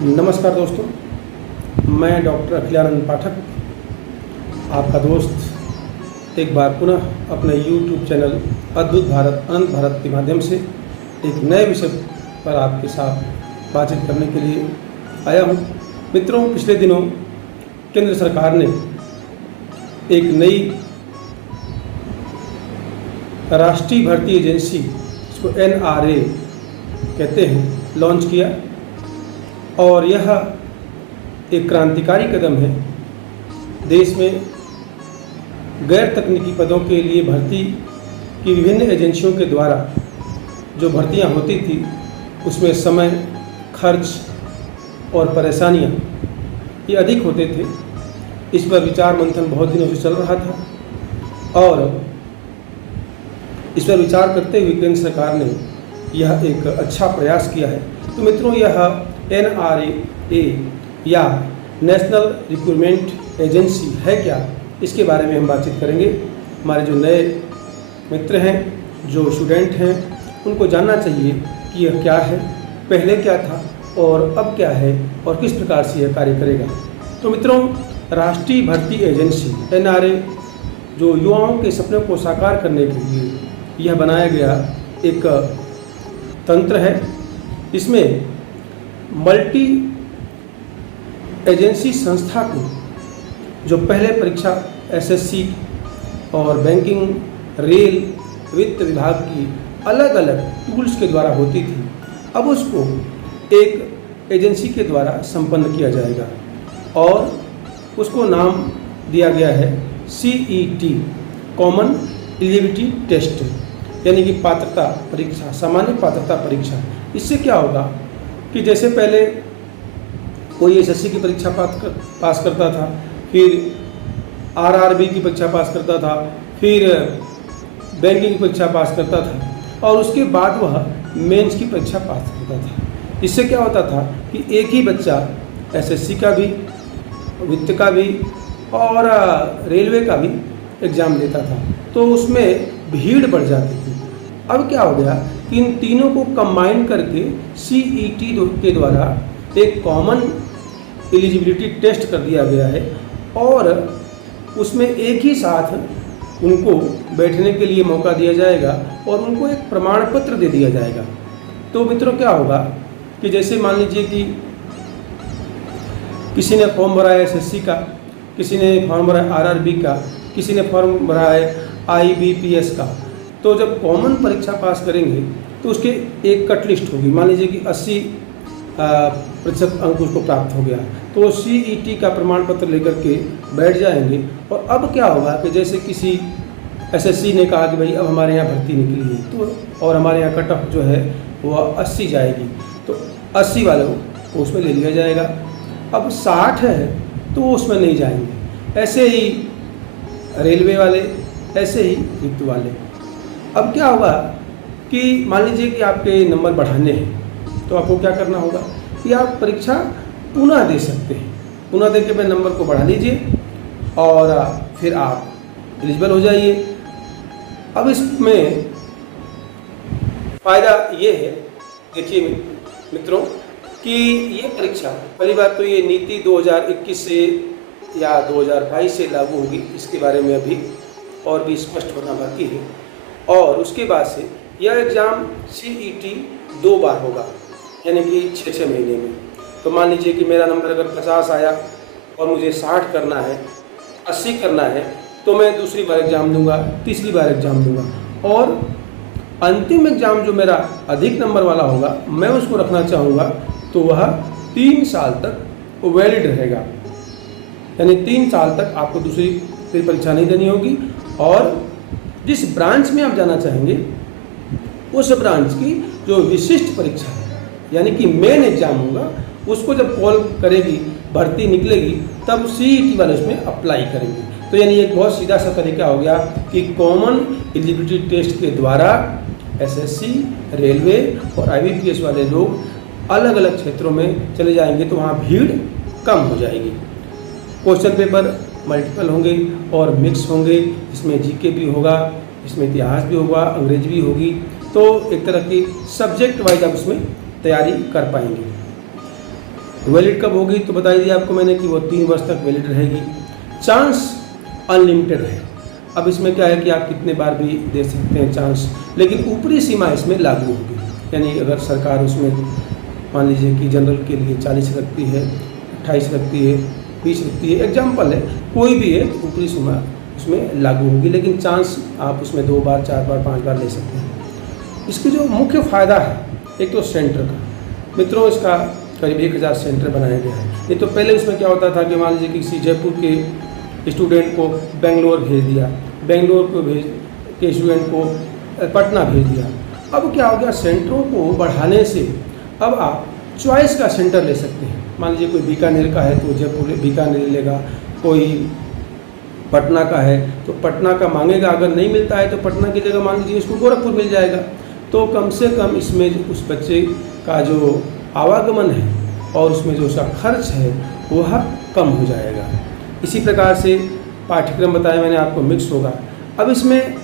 नमस्कार दोस्तों, मैं डॉक्टर अखिलानंद पाठक, आपका दोस्त एक बार पुनः अपने YouTube चैनल अद्भुत भारत अनंत भारत के माध्यम से एक नए विषय पर आपके साथ बातचीत करने के लिए आया हूँ। मित्रों, पिछले दिनों केंद्र सरकार ने एक नई राष्ट्रीय भर्ती एजेंसी, इसको NRA कहते हैं, लॉन्च किया और यह एक क्रांतिकारी कदम है। देश में गैर तकनीकी पदों के लिए भर्ती की विभिन्न एजेंसियों के द्वारा जो भर्तियां होती थी उसमें समय, खर्च और परेशानियां ये अधिक होते थे। इस पर विचार मंथन बहुत दिनों से चल रहा था और इस पर विचार करते हुए केंद्र सरकार ने यह एक अच्छा प्रयास किया है। तो मित्रों, यह NRA या नेशनल रिक्रूटमेंट एजेंसी है क्या, इसके बारे में हम बातचीत करेंगे। हमारे जो नए मित्र हैं, जो स्टूडेंट हैं, उनको जानना चाहिए कि यह क्या है, पहले क्या था और अब क्या है और किस प्रकार से यह कार्य करेगा। तो मित्रों, राष्ट्रीय भर्ती एजेंसी NRA जो युवाओं के सपनों को साकार करने के लिए यह बनाया गया एक तंत्र है। इसमें मल्टी एजेंसी संस्था को जो पहले परीक्षा SSC और बैंकिंग, रेल, वित्त विभाग की अलग अलग टूल्स के द्वारा होती थी, अब उसको एक एजेंसी के द्वारा संपन्न किया जाएगा और उसको नाम दिया गया है CET, कॉमन एलिजिबिलिटी टेस्ट, यानी कि पात्रता परीक्षा, सामान्य पात्रता परीक्षा। इससे क्या होगा कि जैसे पहले कोई SSC की परीक्षा पास करता था, फिर RRB की परीक्षा पास करता था, फिर बैंकिंग की परीक्षा पास करता था और उसके बाद वह मेंस की परीक्षा पास करता था। इससे क्या होता था कि एक ही बच्चा SSC का भी, वित्त का भी और रेलवे का भी एग्ज़ाम देता था, तो उसमें भीड़ बढ़ जाती थी। अब क्या हो गया कि इन तीनों को कंबाइन करके CET के द्वारा एक कॉमन एलिजिबिलिटी टेस्ट कर दिया गया है और उसमें एक ही साथ उनको बैठने के लिए मौका दिया जाएगा और उनको एक प्रमाण पत्र दे दिया जाएगा। तो मित्रों, क्या होगा कि जैसे मान लीजिए कि किसी ने फॉर्म भरा है SSC का, किसी ने फॉर्म भरा है RRB का, किसी ने फॉर्म भरा है IBPS का, तो जब कॉमन परीक्षा पास करेंगे तो उसके एक कट लिस्ट होगी। मान लीजिए कि 80% अंक उसको प्राप्त हो गया, तो वो CET का प्रमाण पत्र लेकर के बैठ जाएंगे। और अब क्या होगा कि जैसे किसी SSC ने कहा कि भाई अब हमारे यहाँ भर्ती निकली है, तो और हमारे यहाँ कट ऑफ जो है वो 80 जाएगी, तो 80 वालों को उसमें ले लिया जाएगा। अब 60 है तो वो उसमें नहीं जाएंगे। ऐसे ही रेलवे वाले, ऐसे ही वित्त वाले। अब क्या होगा कि मान लीजिए कि आपके नंबर बढ़ाने हैं, तो आपको क्या करना होगा कि आप परीक्षा पुनः दे सकते हैं। पुनः दे के अपने नंबर को बढ़ा लीजिए और फिर आप एलिजिबल हो जाइए। अब इसमें फ़ायदा ये है, देखिए मित्रों, कि ये परीक्षा, पहली बात तो ये नीति 2021 से या 2022 से लागू होगी, इसके बारे में अभी और भी स्पष्ट होना बाकी है। और उसके बाद से यह एग्ज़ाम CET 2 बार होगा, यानी कि 6-6 महीने में। तो मान लीजिए कि मेरा नंबर अगर 50 आया और मुझे 60 करना है, 80 करना है, तो मैं दूसरी बार एग्ज़ाम दूंगा, तीसरी बार एग्ज़ाम दूंगा और अंतिम एग्ज़ाम जो मेरा अधिक नंबर वाला होगा, मैं उसको रखना चाहूँगा, तो वह 3 साल तक वैलिड रहेगा। यानी 3 साल तक आपको दूसरी फिर परीक्षा नहीं देनी होगी और जिस ब्रांच में आप जाना चाहेंगे उस ब्रांच की जो विशिष्ट परीक्षा है, यानी कि मेन एग्जाम होगा, उसको जब कॉल करेगी, भर्ती निकलेगी, तब CET वाले उसमें अप्लाई करेंगे। तो यानी एक बहुत सीधा सा तरीका हो गया कि कॉमन एलिजिबिलिटी टेस्ट के द्वारा SSC, रेलवे और IBPS वाले लोग अलग अलग क्षेत्रों में चले जाएंगे, तो वहाँ भीड़ कम हो जाएगी। क्वेश्चन पेपर मल्टीपल होंगे और मिक्स होंगे, इसमें GK भी होगा, इसमें इतिहास भी होगा, अंग्रेजी भी होगी, तो एक तरह की सब्जेक्ट वाइज आप उसमें तैयारी कर पाएंगे। वैलिड कब होगी तो बता दिया आपको मैंने कि वो 3 वर्ष तक वैलिड रहेगी। चांस अनलिमिटेड है। अब इसमें क्या है कि आप कितने बार भी दे सकते हैं चांस, लेकिन ऊपरी सीमा इसमें लागू होगी। यानी अगर सरकार उसमें मान लीजिए कि जनरल के लिए 40 रखती है, 28 रखती है, 20 रखती है, एग्जाम्पल है, कोई भी है, ऊपरी सीमा उसमें लागू होगी, लेकिन चांस आप उसमें 2 बार, 4 बार, 5 बार ले सकते हैं। इसकी जो मुख्य फ़ायदा है, एक तो सेंटर का, मित्रों इसका करीब 1000 सेंटर बनाया गया है। नहीं तो पहले उसमें क्या होता था कि मान लीजिए किसी जयपुर के स्टूडेंट को बेंगलोर भेज दिया, बेंगलोर को भेज के स्टूडेंट को पटना भेज दिया। अब क्या हो गया, सेंटरों को बढ़ाने से अब आप चॉइस का सेंटर ले सकते हैं। मान लीजिए कोई बीकानेर का है तो जयपुर बीकानेर लेगा, कोई पटना का है तो पटना का मांगेगा, अगर नहीं मिलता है तो पटना की जगह मान लीजिए इसको गोरखपुर मिल जाएगा। तो कम से कम इसमें उस बच्चे का जो आवागमन है और उसमें जो उसका खर्च है वह कम हो जाएगा। इसी प्रकार से पाठ्यक्रम बताया मैंने आपको, मिक्स होगा। अब इसमें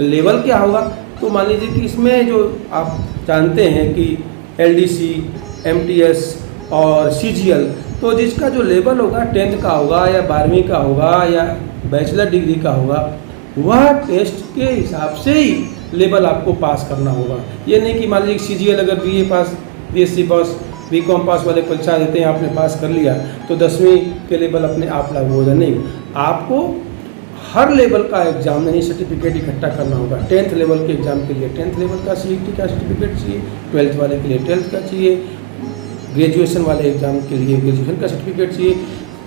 लेवल क्या होगा, तो मान लीजिए कि इसमें जो आप जानते हैं कि LDC, MTS और CGL, तो जिसका जो लेवल होगा 10th का होगा या 12वीं का होगा या बैचलर डिग्री का होगा, वह टेस्ट के हिसाब से ही लेवल आपको पास करना होगा। ये नहीं कि मान लीजिए CGL अगर BA पास, BSc पास, BCom पास वाले परीक्षा देते हैं, आपने पास कर लिया तो 10वीं के लेवल अपने आप लागू हो जाए, नहीं, आपको हर लेवल का एग्जाम यानी सर्टिफिकेट इकट्ठा करना होगा। 10th लेवल के एग्जाम के लिए 10th लेवल का CET का सर्टिफिकेट चाहिए, 12th वाले के लिए 12th का चाहिए, ग्रेजुएशन वाले एग्जाम के लिए ग्रेजुएशन का सर्टिफिकेट चाहिए।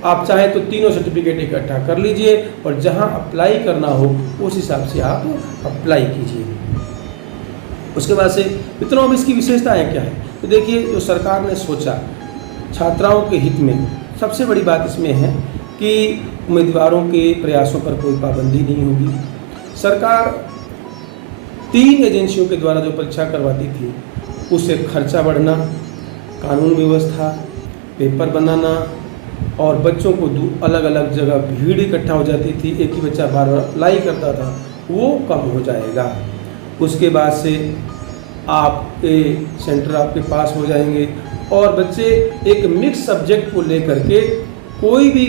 आप चाहें तो तीनों सर्टिफिकेट इकट्ठा कर लीजिए और जहां अप्लाई करना हो उस हिसाब से आप अप्लाई कीजिए। उसके बाद से मित्रों अब इसकी विशेषताएँ क्या है, तो देखिए जो सरकार ने सोचा छात्राओं के हित में, सबसे बड़ी बात इसमें है कि उम्मीदवारों के प्रयासों पर कोई पाबंदी नहीं होगी। सरकार 3 एजेंसियों के द्वारा जो परीक्षा करवाती थी उससे खर्चा बढ़ना, कानून व्यवस्था, पेपर बनाना और बच्चों को अलग अलग जगह भीड़ इकट्ठा हो जाती थी, एक ही बच्चा बार बार अप्लाई करता था, वो कम हो जाएगा। उसके बाद से आपके सेंटर आपके पास हो जाएंगे और बच्चे एक मिक्स सब्जेक्ट को लेकर के कोई भी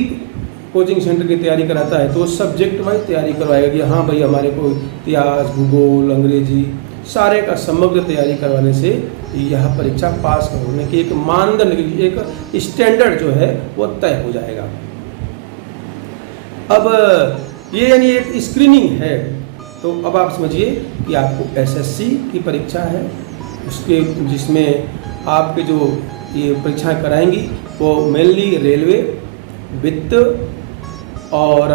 कोचिंग सेंटर की तैयारी कराता है तो सब्जेक्ट वाइज तैयारी करवाएगा कि हाँ भाई हमारे को इतिहास, भूगोल, अंग्रेजी सारे का समग्र तैयारी करवाने से यह परीक्षा पास होने की एक मानदंड, एक स्टैंडर्ड जो है वो तय हो जाएगा। अब ये यानी एक स्क्रीनिंग है। तो अब आप समझिए कि आपको SSC की परीक्षा है, उसके जिसमें आपके जो ये परीक्षाएं कराएंगी वो मेनली रेलवे, वित्त और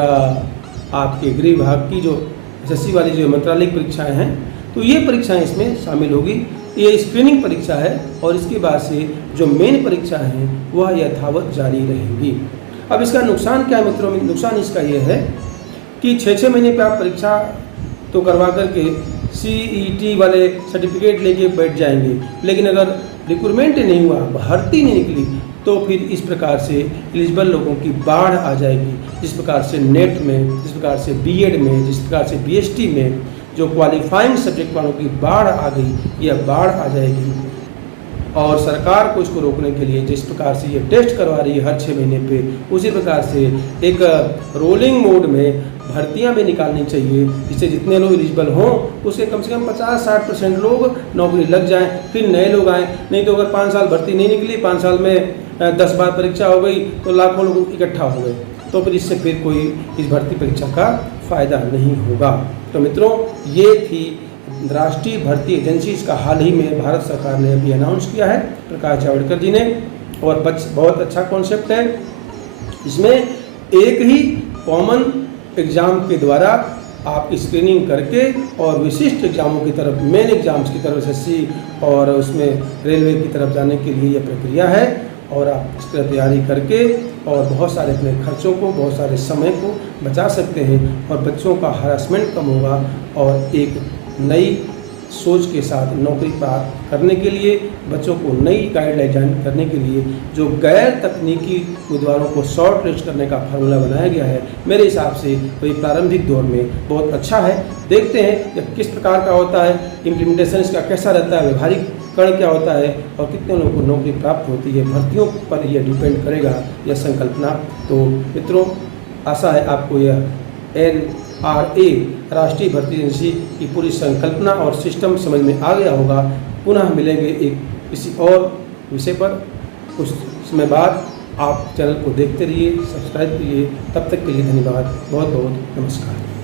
आपके गृह विभाग की जो SSC वाली जो मंत्रालय की परीक्षाएं हैं, तो ये परीक्षाएं इसमें शामिल होगी। ये स्क्रीनिंग परीक्षा है और इसके बाद से जो मेन परीक्षा है वह यथावत जारी रहेंगी। अब इसका नुकसान क्या है मित्रों, नुकसान इसका ये है कि 6-6 महीने पे आप परीक्षा तो करवा करके CET वाले सर्टिफिकेट लेके बैठ जाएंगे, लेकिन अगर रिक्रूटमेंट नहीं हुआ, भर्ती नहीं निकली, तो फिर इस प्रकार से एलिजिबल लोगों की बाढ़ आ जाएगी। जिस प्रकार से नेट में, जिस प्रकार से BEd में, जिस प्रकार से BST में जो क्वालिफाइंग सब्जेक्ट वालों की बाढ़ आ गई, यह बाढ़ आ जाएगी। और सरकार को इसको रोकने के लिए जिस प्रकार से ये टेस्ट करवा रही है हर 6 महीने पे, उसी प्रकार से एक रोलिंग मोड में भर्तियां भी निकालनी चाहिए, जिससे जितने लोग एलिजिबल हों उसके कम से कम 50-60% लोग नौकरी लग जाएं, फिर नए लोग आएँ। नहीं तो अगर 5 साल भर्ती नहीं निकली, 5 साल में 10 बार परीक्षा हो गई तो लाखों लोग इकट्ठा हो गए, तो फिर इससे फिर कोई इस भर्ती परीक्षा का फ़ायदा नहीं होगा। तो मित्रों ये थी राष्ट्रीय भर्ती एजेंसी, इसका हाल ही में भारत सरकार ने अभी अनाउंस किया है, प्रकाश जावड़ेकर जी ने, और बहुत अच्छा कॉन्सेप्ट है। इसमें एक ही कॉमन एग्ज़ाम के द्वारा आप स्क्रीनिंग करके और विशिष्ट एग्जामों की तरफ, मेन एग्जाम्स की तरफ SSC और उसमें रेलवे की तरफ जाने के लिए यह प्रक्रिया है। और आप इस तरह तैयारी करके और बहुत सारे अपने खर्चों को, बहुत सारे समय को बचा सकते हैं और बच्चों का हरासमेंट कम होगा और एक नई सोच के साथ नौकरी प्राप्त करने के लिए, बच्चों को नई गाइडलाइन करने के लिए जो गैर तकनीकी उम्मीदवारों को शॉर्ट लिस्ट करने का फार्मूला बनाया गया है, मेरे हिसाब से वही प्रारंभिक दौर में बहुत अच्छा है। देखते हैं कि किस प्रकार का होता है, इम्प्लीमेंटेशन इसका कैसा रहता है, व्यवहारिक कण क्या होता है और कितने लोगों को नौकरी प्राप्त होती है, भर्तियों पर यह डिपेंड करेगा यह संकल्पना। तो मित्रों, आशा है आपको यह NRA राष्ट्रीय भर्ती एजेंसी की पूरी संकल्पना और सिस्टम समझ में आ गया होगा। पुनः मिलेंगे एक किसी और विषय पर कुछ समय बाद। आप चैनल को देखते रहिए, सब्सक्राइब करिए। तब तक के लिए धन्यवाद, बहुत बहुत नमस्कार।